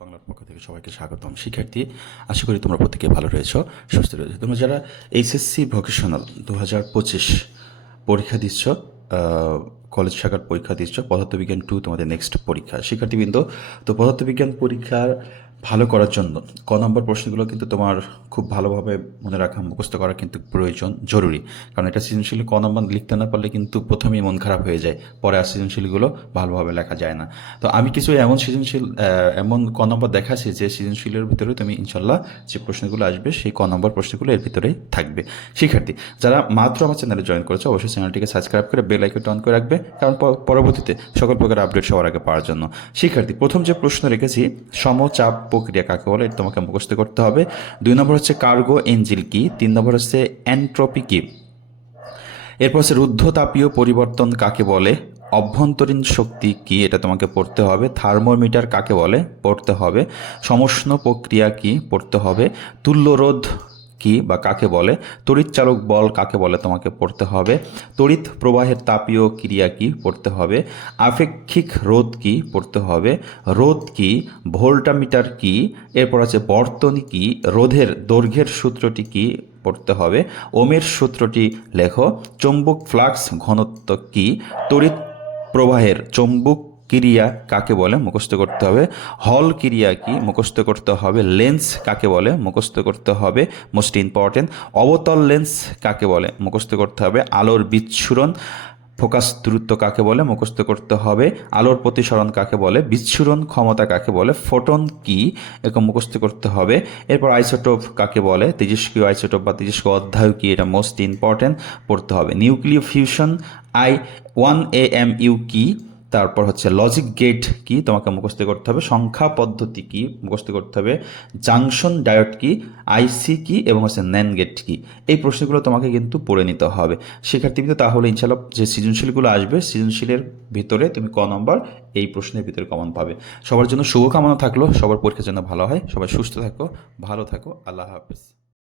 বাংলার পক্ষ থেকে সবাইকে স্বাগতম। শিক্ষার্থী, আশা করি তোমরা প্রত্যেকে ভালো রয়েছ, সুস্থ রয়েছে। তোমরা যারা এইচএসসি ভোকেশনাল দু হাজার পঁচিশ পরীক্ষা দিচ্ছ কলেজ শাখার পরীক্ষা দিচ্ছ, পদার্থবিজ্ঞান টু তোমাদের নেক্সট পরীক্ষা। শিক্ষার্থীবৃন্দ, তো পদার্থবিজ্ঞান পরীক্ষার ভালো করার জন্য। ক নম্বর প্রশ্নগুলো কিন্তু তোমার খুব ভালোভাবে মনে রাখা, মুখস্থ করা কিন্তু প্রয়োজন, জরুরি। কারণ এটা সৃজনশীল ক নম্বর লিখতে না পারলে কিন্তু প্রথমেই মন খারাপ হয়ে যায়, পরে আর সৃজনশীলগুলো ভালোভাবে লেখা যায় না। তো আমি কিছু এমন সৃজনশীল এমন ক নম্বর দেখাচ্ছি যে সৃজনশীলের ভিতরে তুমি ইনশাল্লাহ যে প্রশ্নগুলো আসবে, সেই ক নম্বর প্রশ্নগুলো এর ভিতরেই থাকবে। শিক্ষার্থী, যারা মাত্র আমার চ্যানেলে জয়েন করেছে, অবশ্যই চ্যানেলটিকে সাবস্ক্রাইব করে বেল আইকনটা অন করে রাখবে, কারণ পরবর্তীতে সকল প্রকার আপডেট সবার আগে পাওয়ার জন্য। শিক্ষার্থী, প্রথম যে প্রশ্ন রেখেছি, সমচাপ প্রক্রিয়া কাকে বলে এটা তোমাকে মুখস্থ করতে হবে। দুই নম্বর হচ্ছে কার্গো এঞ্জিল কি? তিন নম্বর হচ্ছে অ্যান্ট্রপি কি? এরপর হচ্ছে রুদ্ধতাপীয় পরিবর্তন কাকে বলে? অভ্যন্তরীণ শক্তি কি? এটা তোমাকে পড়তে হবে। থার্মোমিটার কাকে বলে? পড়তে হবে। সমষ্ণ প্রক্রিয়া কি? পড়তে হবে। তুল্যরোধ কি বা কাকে বলে? তড়িৎ চালক বল কাকে বলে তোমাকে পড়তে হবে? তড়িৎ প্রবাহের তাপীয় ক্রিয়া কি পড়তে হবে? আপেক্ষিক রোধ কি পড়তে হবে? রোধ কি? ভোল্টামিটার কি? এরপর আছে বর্তনী কি? রোধের দৈর্ঘ্যের সূত্রটি কি পড়তে হবে? ওমের সূত্রটি লেখো। চৌম্বক ফ্লাক্স ঘনত্ব কি? তড়িৎ প্রবাহের চৌম্বক ক্রিয়া কাকে বলে? মুখস্থ করতে হবে। হল ক্রিয়া কি? মুখস্থ করতে হবে। লেন্স কাকে বলে? মুখস্থ করতে হবে। Most important. অবতল লেন্স কাকে বলে? মুখস্থ করতে হবে। আলোর বিচ্ছুরণ ফোকাস দূরত্ব কাকে বলে? মুখস্থ করতে হবে। আলোর প্রতিসরণ কাকে বলে? বিচ্ছুরণ ক্ষমতা কাকে বলে? ফোটন কি? এরকম মুখস্থ করতে হবে। এরপর আইসোটোপ কাকে বলে? তেজস্ক্রিয় আইসোটোপ বা তেজস্ক্রিয় অধ্যায় কি? এটা মোস্ট ইম্পর্টেন্ট পড়তে হবে। নিউক্লিয় fusion I one A M U কি? তারপর হচ্ছে লজিক গেট কি? তোমাকে মুখস্থ করতে হবে। সংখ্যা পদ্ধতি কি? মুখস্থ করতে হবে। জাংশন ডায়োড কি? আইসি কি? এবং হচ্ছে ন্যান গেট কি? এই প্রশ্নগুলো তোমাকে কিন্তু পড়ে নিতে হবে। শিক্ষার্থীবৃন্দ তাহলে ইনশাল্লাহ যে সৃজনশীলগুলো আসবে, সৃজনশীলের ভিতরে তুমি ক নম্বর এই প্রশ্নের ভিতরে কমন পাবে। সবার জন্য শুভকামনা থাকল। সবার পরীক্ষার জন্য ভালো হয়। সবাই সুস্থ থাকো, ভালো থাকো। আল্লাহ হাফেজ।